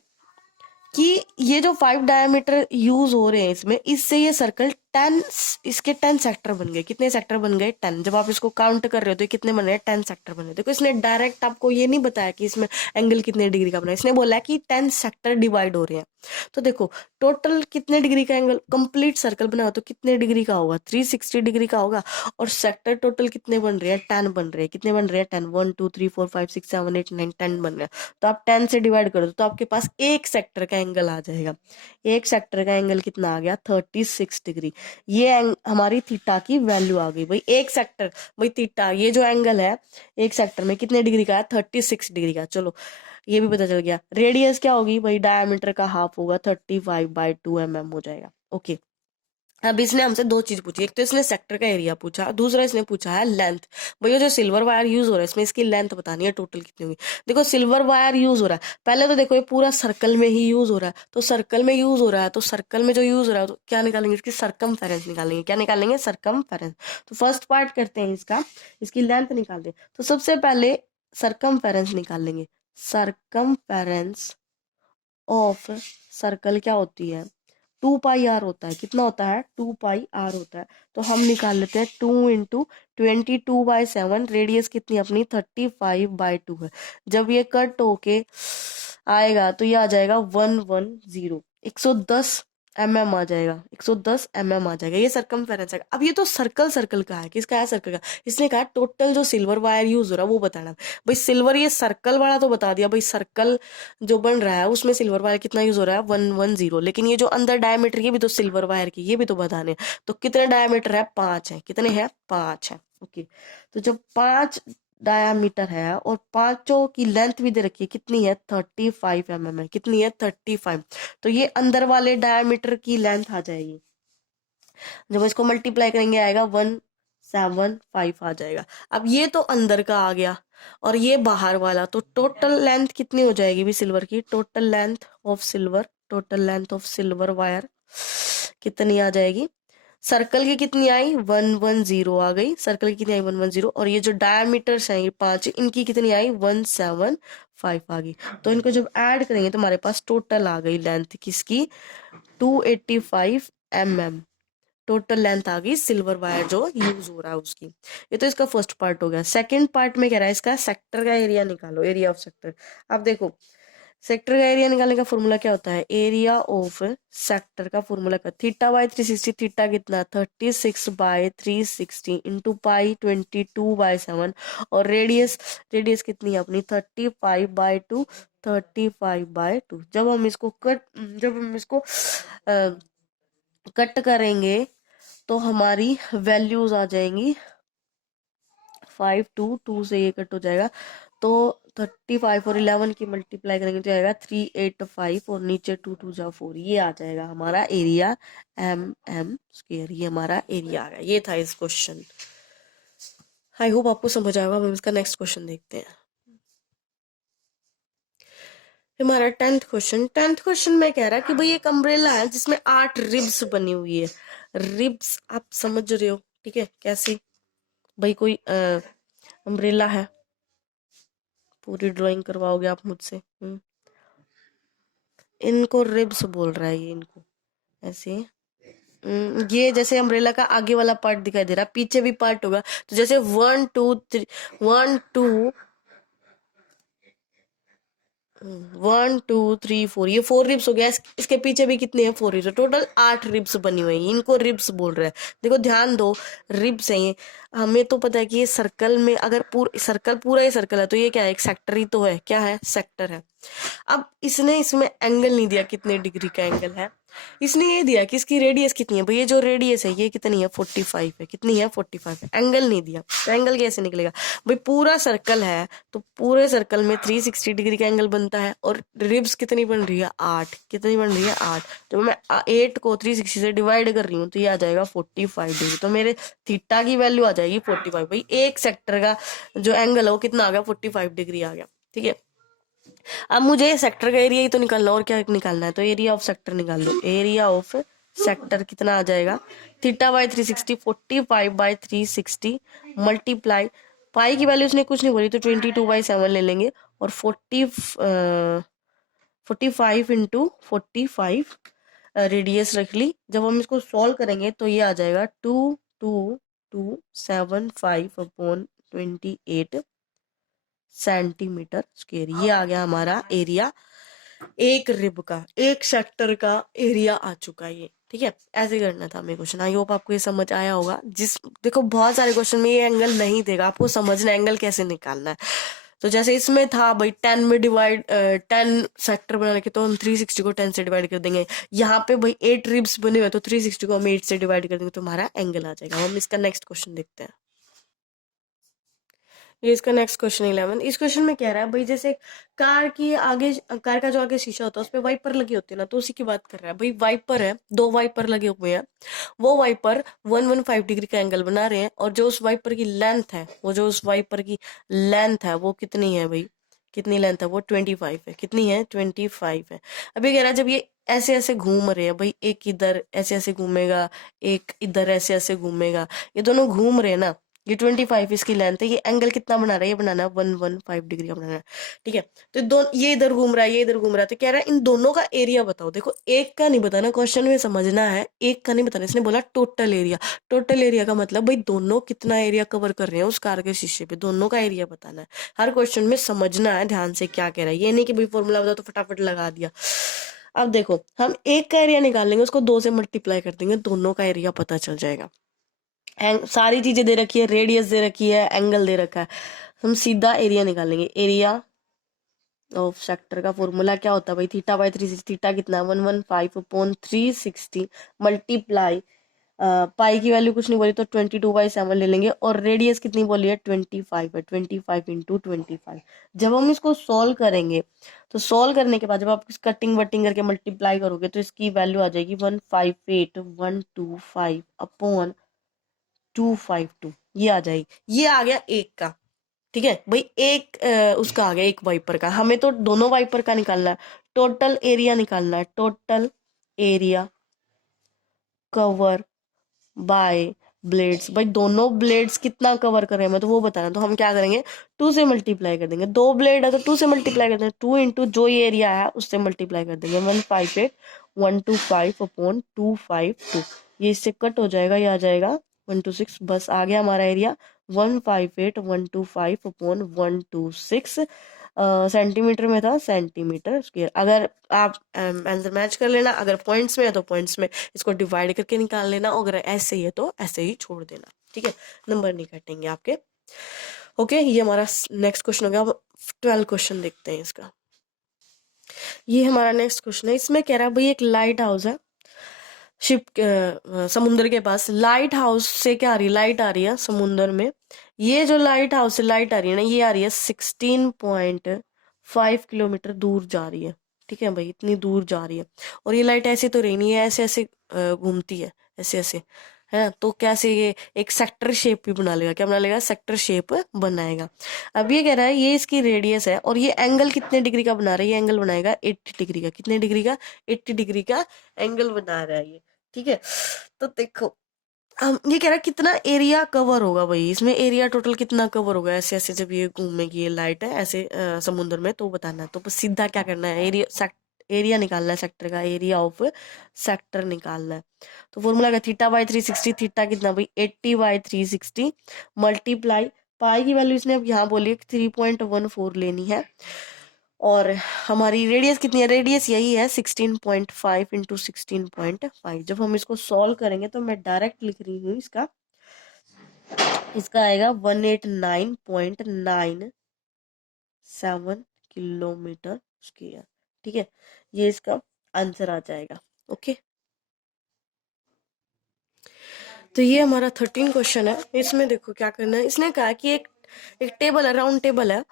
कि ये जो 5 डायमीटर यूज हो रहे हैं इसमें, इससे ये सर्कल 10, इसके 10 सेक्टर बन गए। कितने सेक्टर बन गए, 10। जब आप इसको काउंट कर रहे हो तो ये कितने बन रहे हैं, 10 सेक्टर बन रहे हैं। देखो इसने डायरेक्ट आपको ये नहीं बताया कि इसमें एंगल कितने डिग्री का बना है, इसने बोला कि 10 सेक्टर डिवाइड हो रहे हैं। तो देखो टोटल कितने डिग्री का एंगल, कंप्लीट सर्कल बना हो तो कितने डिग्री का होगा, 360 डिग्री का होगा। और सेक्टर टोटल कितने बन रहे हैं, 10 बन रहे हैं। कितने बन रहे हैं, 10, 1 2 3 4 5 6 7 8 9 10 बन रहे हैं। तो आप 10 से डिवाइड कर दो तो आपके पास एक सेक्टर का एंगल आ जाएगा। एक सेक्टर का एंगल कितना आ गया, 36 डिग्री। ये हमारी थीटा की वैल्यू आ गई। भाई एक सेक्टर, भाई थीटा, ये जो एंगल है एक सेक्टर में कितने डिग्री का है, 36 डिग्री का। चलो ये भी पता चल गया। रेडियस क्या होगी, भाई डायमीटर का हाफ होगा, 35/2 mm हो जाएगा। ओके, अब इसने हमसे दो चीज पूछी। एक तो इसने सेक्टर का एरिया पूछा, दूसरा इसने पूछा है लेंथ। भैया जो सिल्वर वायर यूज हो रहा है इसमें इसकी लेंथ बतानी है टोटल कितनी होगी। देखो सिल्वर वायर यूज हो रहा है, पहले तो देखो ये पूरा सर्कल में ही यूज हो रहा है। तो सर्कल में यूज हो रहा है तो सर्कल में जो यूज हो रहा है तो क्या निकालेंगे, इसकी सरकमफेरेंस निकालेंगे। क्या निकालेंगे, सरकमफेरेंस। तो फर्स्ट पार्ट करते हैं इसका, इसकी लेंथ निकालते हैं। तो सबसे पहले सरकमफेरेंस निकाल लेंगे। सरकमफेरेंस ऑफ सर्कल क्या होती है, 2πr होता है। कितना होता है, 2πr होता है। तो हम निकाल लेते हैं 2 × 22/7। रेडियस कितनी अपनी, 35/2 है। जब ये कट होके आएगा तो ये आ जाएगा 110, 110 mm आ जाएगा, 110 mm आ जाएगा। ये सरकमफेरेंस है। अब ये तो सर्कल सर्कल का है, किसका है, सर्कल का। इसने कहा टोटल जो सिल्वर वायर यूज हो रहा है वो बताना। भाई सिल्वर, ये सर्कल वाला तो बता दिया। भाई सर्कल जो बन रहा है उसमें सिल्वर वायर कितना यूज हो रहा है, 110। लेकिन ये जो अंदर डायमीटर, ये भी तो सिल्वर वायर की, ये भी तो बताने हैं। तो कितने डायमीटर है, 5 है। कितने हैं, 5 है। ओके, तो जब 5 डायामीटर है और पांचों की लेंथ भी दे रखी है, कितनी है, 35 mm है। कितनी है, 35। तो ये अंदर वाले डायमीटर की लेंथ आ जाएगी। जब इसको मल्टीप्लाई करेंगे आएगा 175 आ जाएगा। अब ये तो अंदर का आ गया और ये बाहर वाला। तो टोटल लेंथ कितनी हो जाएगी भी सिल्वर की, total length of silver, total length of silver wire कितनी आ जाएगी। सर्कल की कितनी आई, 110 आ गई। सर्कल की कितनी आई, 110। और ये जो डायमीटर्स हैं ये 5, इनकी कितनी आई, 175 आ गई। तो इनको जब ऐड करेंगे तो हमारे पास टोटल आ गई लेंथ किसकी, 285 mm। टोटल लेंथ आ गई सिल्वर वायर जो यूज हो रहा है उसकी। ये तो इसका फर्स्ट पार्ट हो गया। सेकंड पार्ट में कह रहा है इसका सेक्टर का एरिया निकालो, एरिया ऑफ सेक्टर। अब देखो सेक्टर का एरिया निकालने का फॉर्मूला क्या होता है, एरिया ऑफ सेक्टर का फॉर्मूला का θ/360। थीटा कितना, 36/360 इंटू पाई 22/7। और रेडियस, रेडियस कितनी है अपनी, 35/2, 35/2। जब हम इसको कट करेंगे तो हमारी वैल्यूज आ जाएंगी 5, 2 से ये कट हो जाएगा। तो 35 और 11 की मल्टीप्लाई करेंगे तो आएगा 385 और नीचे 2 2 जा 4। ये आ जाएगा हमारा एरिया, mm²। ये हमारा एरिया आ गया। ये था इस क्वेश्चन। आई होप आपको समझ आएगा। हम इसका नेक्स्ट क्वेश्चन देखते हैं। हमारा 10th क्वेश्चन। 10th क्वेश्चन में कह रहा है कि भाई एक अम्ब्रेला है जिसमें 8 रिब्स बनी हुई है। रिब्स आप समझ रहे हो, ठीक है, कैसे। भाई कोई अम्ब्रेला है, पूरी ड्राइंग करवाओगे आप मुझसे। इनको रिब्स बोल रहा है ये, इनको ऐसे। ये जैसे अम्ब्रेला का आगे वाला पार्ट दिखाई दे रहा है, पीछे भी पार्ट होगा। तो जैसे 1 2 3, 1 2 1 2 3 4, ये 4 रिब्स हो गया। इसके पीछे भी कितने हैं? 4 रिब्स। टोटल 8 रिब्स बनी हुई हैं, इनको रिब्स बोल रहे हैं। देखो ध्यान दो, रिब्स है ये। हमें तो पता है कि ये सर्कल में, अगर पूरा ये सर्कल है तो ये क्या है? एक सेक्टर ही तो है। क्या है? सेक्टर है। अब इसने इसमें एंगल नहीं दिया कितने डिग्री का एंगल है, इसने ये दिया कि इसकी रेडियस कितनी है। भाई ये जो रेडियस है ये कितनी है? 45 है। कितनी है? 45 है। एंगल नहीं दिया तो एंगल कैसे निकलेगा? भाई पूरा सर्कल है तो पूरे सर्कल में 360 डिग्री का एंगल बनता है। और रिब्स कितनी बन रही है? 8। कितनी बन रही है? 8। तो मैं 8 को 360 से डिवाइड कर रही हूँ तो ये आ जाएगा 45 डिग्री। तो मेरे थीटा की वैल्यू आ जाएगी 45। भाई एक सेक्टर का जो एंगल है वो कितना आ गया? 45 डिग्री आ गया। ठीक है, अब मुझे सेक्टर का एरिया ही तो निकालना, और क्या निकालना है? तो एरिया ऑफ सेक्टर निकाल लो। एरिया ऑफ सेक्टर कितना आ जाएगा? थीटा बाई 360, 45 बाई 360 मल्टीप्लाई, पाई की वैल्यू उसने कुछ नहीं बोली तो 22/7 ले लेंगे। और 45 इंटू 45 रेडियस रख ली। जब हम इसको सॉल्व करेंगे तो ये आ जाएगा 2275 अपॉन 28 सेंटीमीटर स्क्वायर। ये आ गया हमारा एरिया एक रिब का, एक सेक्टर का एरिया आ चुका है ये। ठीक है, ऐसे करना था हमें क्वेश्चन। आई होप आपको ये समझ आया होगा। देखो बहुत सारे क्वेश्चन में ये एंगल नहीं देगा, आपको समझना एंगल कैसे निकालना है। तो जैसे इसमें था भाई 10 में डिवाइड 10 सेक्टर बना के तो हम 360 को 10 से डिवाइड कर देंगे। यहाँ पे भाई 8 रिब्स बने हुए तो 360 को हम 8 से डिवाइड कर देंगे तो हमारा एंगल आ जाएगा। हम इसका नेक्स्ट क्वेश्चन देखते हैं। ये इसका नेक्स्ट क्वेश्चन 11। इस क्वेश्चन में कह रहा है भाई जैसे कार की आगे, कार का जो आगे शीशा होता है उस पर वाइपर लगी होती है ना, तो उसी की बात कर रहा है। भाई वाइपर है, 2 वाइपर लगे हुए हैं। वो वाइपर 115 डिग्री का एंगल बना रहे हैं। और जो उस वाइपर की लेंथ है, वो जो उस वाइपर की लेंथ है वो कितनी है भाई? कितनी लेंथ है? वो 25 है। कितनी है? 25 है। अभी कह रहा है जब ये ऐसे ऐसे घूम रहे हैं, भाई एक इधर ऐसे ऐसे घूमेगा, एक इधर ऐसे ऐसे घूमेगा, ये दोनों घूम रहे हैं ना, ये 25 इसकी लेंथ है। ये एंगल कितना बना रहा है? ये बनाना है 115 डिग्री का बनाना है। ठीक है, तो ये इधर घूम रहा है, ये इधर घूम रहा है, तो कह रहा है इन दोनों का एरिया बताओ। देखो एक का नहीं बताना, क्वेश्चन में समझना है, एक का नहीं बताना। इसने बोला टोटल एरिया। टोटल एरिया का मतलब भाई दोनों कितना एरिया कवर कर रहे हैं उस कार के शीशे पे, दोनों का एरिया बताना है। हर क्वेश्चन में समझना है ध्यान से क्या कह रहा है, ये नहीं कि भाई फॉर्मूला बताओ तो फटाफट लगा दिया। अब देखो हम एक का एरिया निकालेंगे, उसको 2 से मल्टीप्लाई कर देंगे, दोनों का एरिया पता चल जाएगा। सारी चीजें दे रखी है, रेडियस दे रखी है, एंगल दे रखा है, हम सीधा एरिया निकालेंगे। एरिया ऑफ सेक्टर का फॉर्मूला क्या होता है भाई? Theta by 360। थीटा कितना है? 115 अपॉन 360 मल्टीप्लाई, पाई की वैल्यू कुछ नहीं बोली तो 22/7 ले लेंगे। और रेडियस कितनी बोली है? 25 है। 25 इंटू 25। जब हम इसको सॉल्व करेंगे तो सॉल्व करने के बाद जब आप कटिंग वटिंग करके मल्टीप्लाई करोगे तो इसकी वैल्यू आ जाएगी 158125 अपॉन 252। ये आ जाएगी। ये आ गया एक का। ठीक है भाई, एक उसका आ गया, एक वाइपर का। हमें तो दोनों वाइपर का निकालना है, टोटल एरिया निकालना है। Total area cover by blades, भाई दोनों ब्लेड्स कितना कवर कर रहे हैं हमें तो वो बताना। तो हम क्या करेंगे? 2 से मल्टीप्लाई कर देंगे। 2 ब्लेड है तो 2 से मल्टीप्लाई कर देंगे। 2 इंटू जो ये एरिया है उससे मल्टीप्लाई कर देंगे। 158125 अपॉन 252। ये इससे कट हो जाएगा, ये आ जाएगा 126। बस आ गया हमारा एरिया 158125 अपॉन 126। सेंटीमीटर में था, सेंटीमीटर स्क्वायर। अगर आप आंसर मैच कर लेना, अगर पॉइंट्स में है तो पॉइंट्स में इसको डिवाइड करके निकाल लेना, अगर ऐसे ही है तो ऐसे ही छोड़ देना। ठीक है, नंबर नहीं कटेंगे आपके। ओके, ये हमारा नेक्स्ट क्वेश्चन हो गया। अब 12 क्वेश्चन देखते हैं इसका। ये हमारा नेक्स्ट क्वेश्चन है। इसमें कह रहा है भाई एक लाइट हाउस है शिप समुद्र के पास। लाइट हाउस से क्या आ रही है? लाइट आ रही है समुद्र में। ये जो लाइट हाउस से लाइट आ रही है ना, ये आ रही है 16.5 किलोमीटर दूर जा रही है। ठीक है भाई, इतनी दूर जा रही है। और ये लाइट ऐसे तो रही नहीं है, ऐसे ऐसे घूमती है, ऐसे ऐसे, है ना। तो कैसे ये एक सेक्टर शेप भी बना लेगा। क्या बना लेगा? सेक्टर शेप बनाएगा। अब ये कह रहा है ये इसकी रेडियस है और ये एंगल कितने डिग्री का बना रहा है? ये एंगल बनाएगा 80 डिग्री का। कितने डिग्री का? 80 डिग्री का एंगल बना रहा है ये। ठीक है, तो देखो हम ये कह रहा है कितना एरिया कवर होगा भाई, इसमें एरिया टोटल कितना कवर होगा ऐसे ऐसे जब ये घूमेगी, ये लाइट है ऐसे समुद्र में, तो बताना है। तो बस सीधा क्या करना है? एरिया निकालना है सेक्टर का, एरिया ऑफ सेक्टर निकालना है। तो फॉर्मूला का थीटा बाई 360। थीटा कितना भाई? 80/360 मल्टीप्लाई, पाई की वैल्यू इसने अब यहाँ बोली 3.14 लेनी है। और हमारी रेडियस कितनी है, रेडियस यही है 16.5 इंटू 16.5। जब हम इसको सॉल्व करेंगे तो मैं डायरेक्ट लिख रही हूँ इसका आएगा 189.97 किलोमीटर स्क्वायर। ठीक है, ये इसका आंसर आ जाएगा। ओके, तो ये हमारा 13 क्वेश्चन है। इसमें देखो क्या करना है, इसने कहा कि एक एक टेबल है, राउंड टेबल है,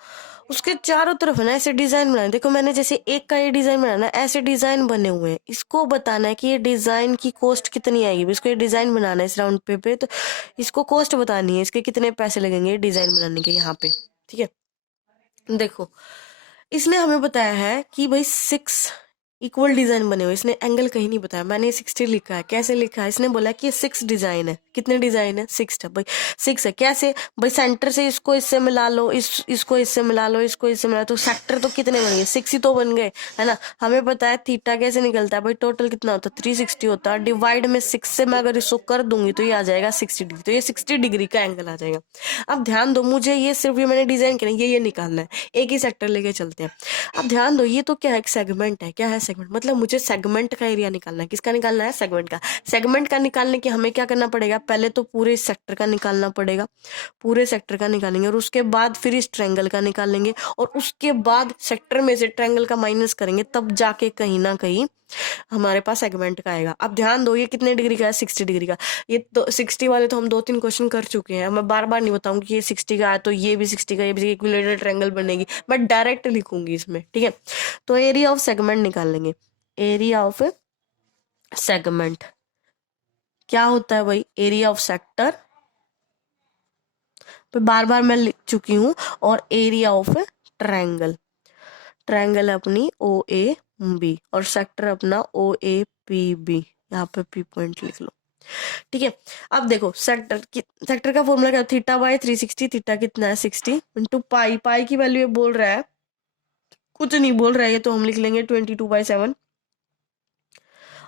उसके चारों तरफ है ना ऐसे डिजाइन बनाए। देखो मैंने जैसे एक का ये डिजाइन बनाना है, ऐसे डिजाइन बने हुए हैं। इसको बताना है कि ये डिजाइन की कॉस्ट कितनी आएगी। इसको ये डिजाइन बनाना है इस राउंड पे तो इसको कॉस्ट बतानी है, इसके कितने पैसे लगेंगे डिजाइन बनाने के यहाँ पे। ठीक है, देखो इसने हमें बताया है कि भाई 6 इक्वल डिजाइन बने हुए। इसने एंगल कहीं नहीं बताया, मैंने 60 लिखा है। कैसे लिखा है, इसने बोला कि 6 डिजाइन है। कितने डिजाइन है, 6 है भाई। 6 है कैसे भाई, सेंटर से इसको इससे मिला लो, इसको इससे मिला लो, इसको इससे मिला, तो सेक्टर तो कितने बन गए, 6 ही तो बन गए, है ना। हमें पता है थीटा कैसे निकलता है भाई, टोटल कितना होता है 360 होता है, डिवाइड में 6 से मैं अगर इसको कर दूंगी तो ये आ जाएगा 60 डिग्री। तो ये 60 डिग्री का एंगल आ जाएगा। अब ध्यान दो, मुझे ये सिर्फ ये मैंने डिजाइन किया, ये निकालना है। एक ही सेक्टर लेके चलते हैं। अब ध्यान दो, ये तो क्या है, एक सेगमेंट है। क्या है सेगमेंट, मतलब मुझे सेगमेंट का एरिया निकालना है। किसका निकालना है, सेगमेंट का। सेगमेंट का निकालने के हमें क्या करना पड़ेगा, पहले तो पूरे सेक्टर का निकालना पड़ेगा। पूरे सेक्टर का निकालेंगे और उसके बाद फिर इस ट्रायंगल का निकालेंगे और उसके बाद सेक्टर में से ट्रायंगल का माइनस करेंगे, तब जाके कहीं ना कहीं हमारे पास सेगमेंट का आएगा। अब ध्यान दो, ये कितने डिग्री का है, 60 डिग्री का। ये तो 60 वाले तो हम 2-3 क्वेश्चन कर चुके हैं, मैं बार बार नहीं बताऊंगी कि ये 60 का है तो ये भी 60 का, ये भी इक्विलेटरल ट्रायंगल बनेगी, मैं डायरेक्ट लिखूंगी इसमें। ठीक है, तो एरिया ऑफ सेगमेंट निकाल लेंगे। एरिया ऑफ सेगमेंट क्या होता है भाई, एरिया ऑफ सेक्टर तो बार बार मैं लिख चुकी हूँ। और एरिया ऑफ ट्रायंगल, ट्रायंगल है अपनी ओ ए बी और सेक्टर अपना ओ ए पी बी, यहाँ पे पी पॉइंट लिख लो। ठीक है, अब देखो सेक्टर का फॉर्मूला क्या, थीटा बाय 360। थीटा कितना है 60 इंटू पाई। पाई की वैल्यू ये बोल रहा है, कुछ नहीं बोल रहा है ये, तो हम लिख लेंगे 22/7।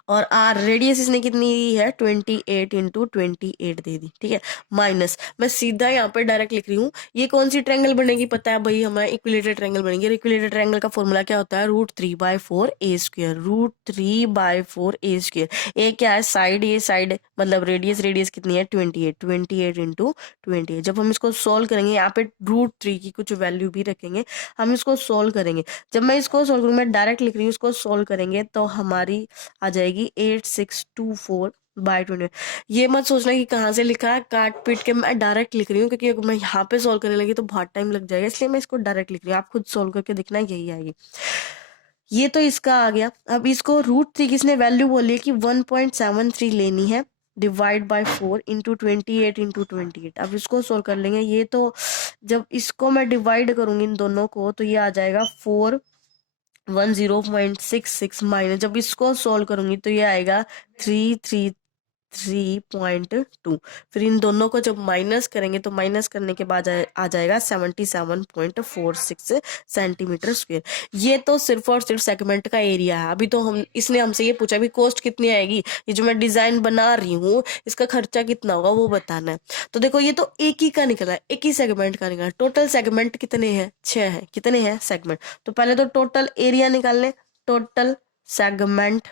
और आर रेडियस इसने कितनी दी है, 28 इंटू 28 दे दी। ठीक है, माइनस मैं सीधा यहाँ पे डायरेक्ट लिख रही हूँ। ये कौन सी ट्रायंगल बनेगी पता है भाई, हमारे इक्विलेटरल ट्रायंगल बनेगी। इक्विलेटरल ट्रायंगल का फॉर्मूला क्या होता है, √3/4 ए स्क्वायर। √3/4 ए स्क्वायर। ए क्या है, साइड, ये साइड मतलब रेडियस, रेडियस कितनी है 28, 28 इंटू 28। जब हम इसको सोल्व करेंगे, यहाँ पे √3 की कुछ वैल्यू भी रखेंगे, हम इसको सोल्व करेंगे। जब मैं इसको सोल्व करूंगी, मैं डायरेक्ट लिख रही हूँ, इसको सोल्व करेंगे तो हमारी आ जाएगी 8624/20। ये मत सोचना कि कहाँ से लिखा है, काट पीट के मैं डायरेक्ट लिख रही हूँ, क्योंकि अगर मैं यहाँ पे सोल्व करने लगी तो बहुत टाइम लग जाएगा, इसलिए मैं इसको डायरेक्ट लिख रही हूँ। आप खुद सोल्व करके देखना, यही आएगी। ये तो इसका आ गया। अब इसको √3 किसने वैल्यू बोली है कि 1.73 लेनी है, डिवाइड बाय 4 इंटू 28 इंटू 28। अब इसको सोल्व कर लेंगे। ये तो जब इसको मैं डिवाइड करूंगी इन दोनों को तो ये आ जाएगा 410.66 माइनस, जब इसको सोल्व करूंगी तो ये आएगा 333.2। फिर इन दोनों को जब माइनस करेंगे तो माइनस करने के बाद आ जाएगा 77.46 सेंटीमीटर स्क्वायर। ये तो सिर्फ और सिर्फ सेगमेंट का एरिया है। अभी तो हम इसने हमसे ये पूछा भी कॉस्ट कितनी आएगी, ये जो मैं डिजाइन बना रही हूँ इसका खर्चा कितना होगा वो बताना है। तो देखो ये तो एक ही का निकला है, एक ही सेगमेंट का निकला। टोटल सेगमेंट कितने हैं, 6 है। कितने हैं सेगमेंट, तो पहले तो टोटल एरिया निकाल ले। टोटल सेगमेंट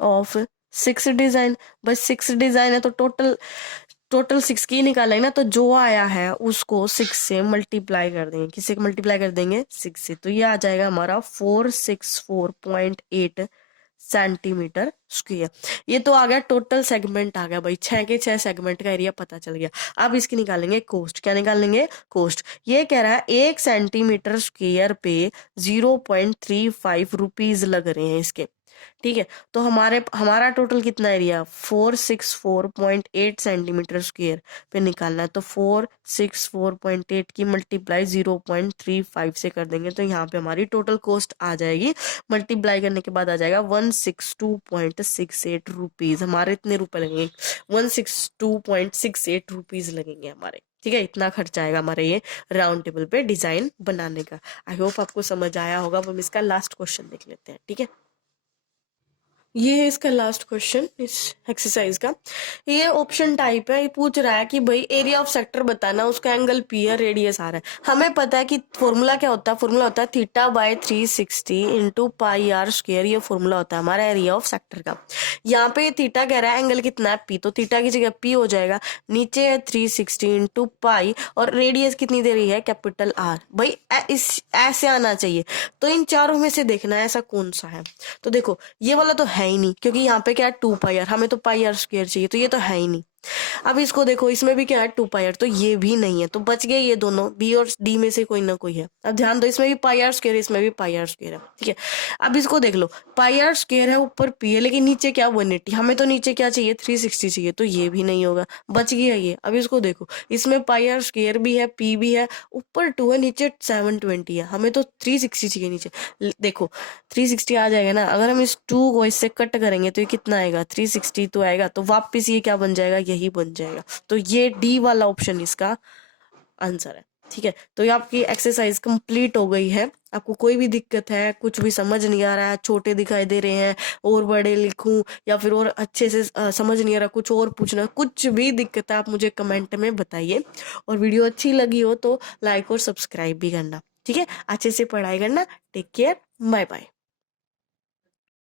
ऑफ 6 डिजाइन, बस 6 डिजाइन है तो टोटल 6 की निकाला है ना, तो जो आया है उसको 6 से मल्टीप्लाई कर देंगे। किससे मल्टीप्लाई कर देंगे, 6 से। तो ये आ जाएगा हमारा 464.8 सेंटीमीटर स्क्वायर। ये तो आ गया टोटल सेगमेंट आ गया भाई, 6 के 6 सेगमेंट का एरिया पता चल गया। अब इसकी निकालेंगे कॉस्ट। क्या निकालेंगे, कॉस्ट। ये कह रहा है 1 सेंटीमीटर स्क्वायर पे 0.35 रुपीज लग रहे हैं इसके। ठीक है, तो हमारा टोटल कितना एरिया, 464.8 सेंटीमीटर स्क्वायर पे निकालना है। तो 464.8 की मल्टीप्लाई 0.35 से कर देंगे तो यहाँ पे हमारी टोटल कॉस्ट आ जाएगी। मल्टीप्लाई करने के बाद आ जाएगा 162.68 रुपीज। हमारे इतने रुपए लगेंगे, 162.68 रुपीज लगेंगे हमारे। ठीक है, इतना खर्चा आएगा हमारे ये राउंड टेबल पे डिजाइन बनाने का। आई होप आपको समझ आया होगा। अब हम इसका लास्ट क्वेश्चन देख लेते हैं। ठीक है, ये है इसका लास्ट क्वेश्चन इस एक्सरसाइज का। ये ऑप्शन टाइप है, ये पूछ रहा है कि भाई एरिया ऑफ सेक्टर बताना, उसका एंगल पी है, रेडियस आर है। हमें पता है कि फॉर्मूला क्या होता है, फॉर्मूला होता है theta by 360 into pi r square, ये फॉर्मूला होता है हमारा एरिया ऑफ सेक्टर का। यहाँ पे थीटा कह रहा है, एंगल कितना है पी, तो थीटा की जगह पी हो जाएगा, नीचे है 360 इंटू पाई, और रेडियस कितनी दे रही है कैपिटल आर। भाई इस ऐसे आना चाहिए, तो इन चारों में से देखना है ऐसा कौन सा है। तो देखो ये वाला तो है ही नहीं, क्योंकि यहाँ पे क्या है 2 पाई आर, हमें तो पाई आर स्क्वायर चाहिए, तो ये तो है ही नहीं। अब इसको देखो, इसमें भी क्या है 2 पाई आर, तो ये भी नहीं है, तो बच गए ये दोनों, बी और डी में से कोई ना कोई है। अब ध्यान दो, इसमें भी पाई आर स्क्वायर, इसमें भी पाई आर स्क्वायर है, ठीक है। अब इसको देख लो, पाई आर स्क्वायर है, ऊपर पी है, लेकिन नीचे क्या 180, हमें तो नीचे क्या चाहिए 360 चाहिए, तो ये भी नहीं होगा, बच गया ये। अब इसको देखो, इसमें पाई आर स्क्वायर भी है, पी भी है, ऊपर 2 है, नीचे 720 है, हमें तो 360 चाहिए नीचे। देखो 360 आ जाएगा ना, अगर हम इस 2 को इससे कट करेंगे तो ये कितना आएगा 360 तो आएगा, तो वापस ये क्या बन जाएगा, यही बन जाएगा। तो ये डी वाला ऑप्शन इसका आंसर है, ठीक है। तो ये आपकी एक्सरसाइज कंप्लीट हो गई है। आपको कोई भी दिक्कत है, कुछ भी समझ नहीं आ रहा है, छोटे दिखाई दे रहे हैं और बड़े लिखूं, या फिर और अच्छे से समझ नहीं आ रहा, कुछ और पूछना, कुछ भी दिक्कत है आप मुझे कमेंट में बताइए। और वीडियो अच्छी लगी हो तो लाइक और सब्सक्राइब भी करना, ठीक है। अच्छे से पढ़ाई करना। Take care, bye bye.